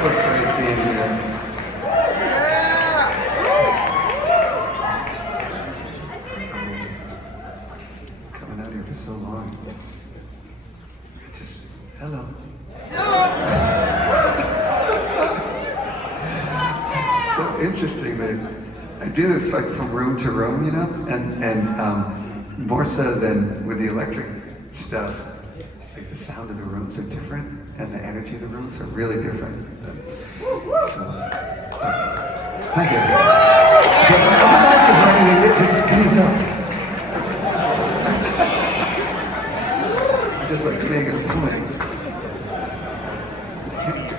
so great being here. Coming out here for so long. Just, hello. So interesting, man. I do this like from room to room, you know, and more so than with the electric stuff. Like the sound of the rooms are different, and the energy of the rooms are really different. So, thank you. I'm not asking for anything, just be yourselves. Just like making a point. Like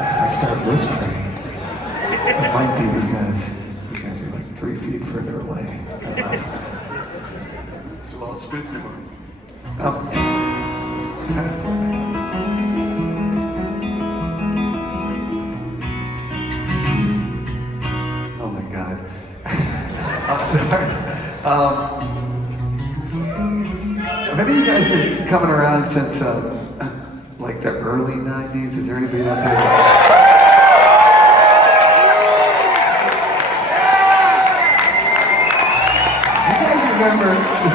if I start whispering, it might be because you guys are like 3 feet further away than last time. So I'll spit more. Oh my God. I'm sorry. Maybe you guys been coming around since like the early 90s. Is there anybody out there?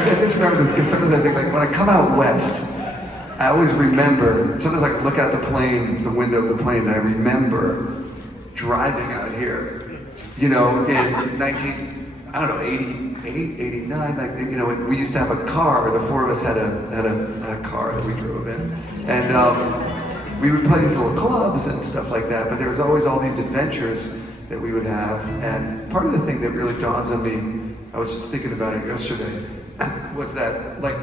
I just remember this because sometimes I think like when I come out west, I always remember, sometimes I can look out the window of the plane, and I remember driving out here, you know, in 88, 89, like, you know, we used to have a car, the four of us had a car that we drove in, and we would play these little clubs and stuff like that, but there was always all these adventures that we would have, and part of the thing that really dawns on me, I was just thinking about it yesterday, was that, like,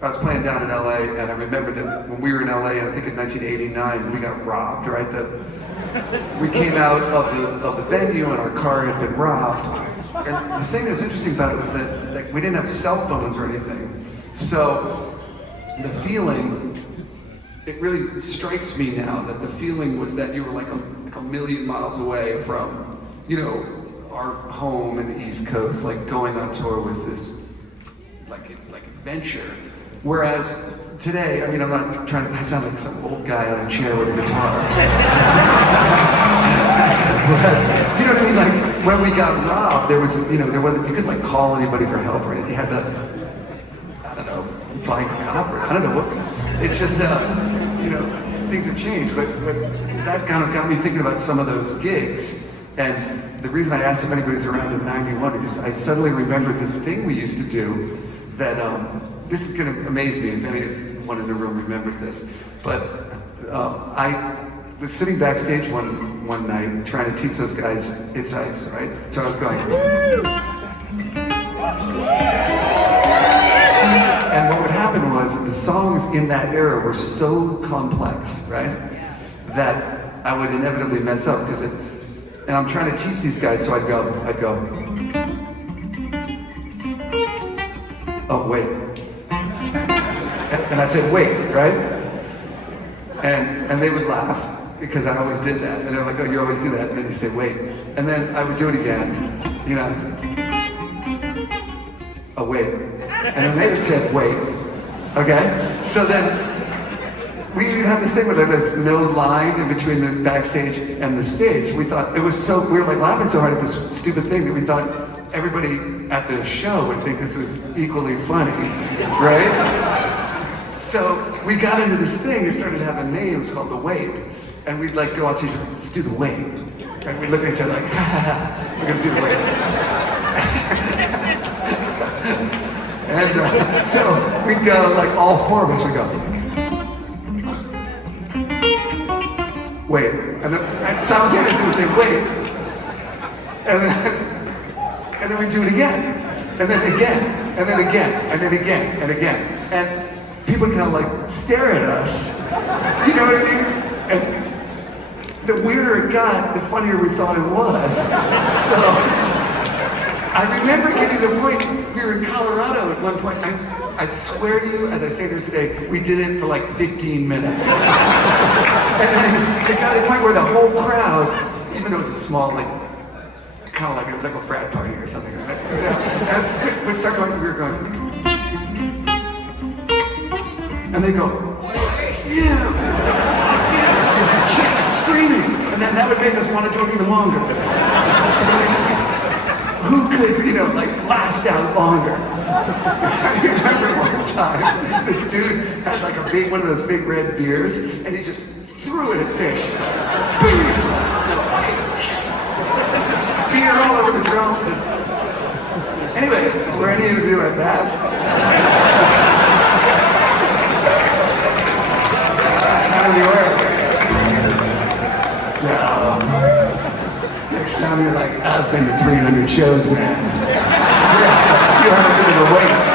I was playing down in LA, and I remember that when we were in LA, I think in 1989, we got robbed, right? We came out of the venue, and our car had been robbed. And the thing that was interesting about it was that, like, we didn't have cell phones or anything. So the feeling, it really strikes me now that the feeling was that you were like a million miles away from, you know, our home in the East Coast. Like going on tour was this like adventure. Whereas today, I mean, I'm not trying to, I sound like some old guy on a chair with a guitar. But, you know what I mean? Like when we got robbed, there was, you know, there wasn't, you couldn't like call anybody for help or anything. You had to, I don't know, flying cop or I don't know what, it's just, you know, things have changed. But that kind of got me thinking about some of those gigs. And the reason I asked if anybody's around in 91 because I suddenly remembered this thing we used to do that, this is gonna amaze me if anyone in the room remembers this, but I was sitting backstage one night trying to teach those guys It's Ice, right? So I was going, and what would happen was the songs in that era were so complex, right? That I would inevitably mess up because and I'm trying to teach these guys, so I'd go, oh wait. And I'd say, wait, right? And they would laugh because I always did that. And they're like, oh, you always do that. And then you say, wait. And then I would do it again, you know. Oh, wait. And then they would say, wait. Okay? So then we would have this thing where there's no line in between the backstage and the stage. We thought it was so, we were like laughing so hard at this stupid thing that we thought everybody at the show would think this was equally funny, right? So we got into this thing and started having names called the Wait. And we'd like go on stage, let's do the Wait. And we'd look at each other like, ha ha ha, we're gonna do the Wait. And so we'd go, like all four of us would go, wait. And then simultaneously we'd say, wait. And then we'd do it again. And then again. And then again. And then again. And again. And people kind of like stare at us. You know what I mean? And the weirder it got, the funnier we thought it was. So I remember getting to the point, we were in Colorado at one point. I swear to you, as I say here today, we did it for like 15 minutes. And then it got to the point where the whole crowd, even though it was a small, like, kind of like, it was like a frat party or something like that. You know, we'd start going, we were going, and they go, you, that would make us want to do it even longer. So we just, who could, like last out longer? I remember one time, this dude had like one of those big red beers, and he just threw it at fish. Beer! Beer all over the drums. Anyway, were any of you at that? None of you were. So, next time you're like, I've been to 300 shows, man. You haven't been to the wait.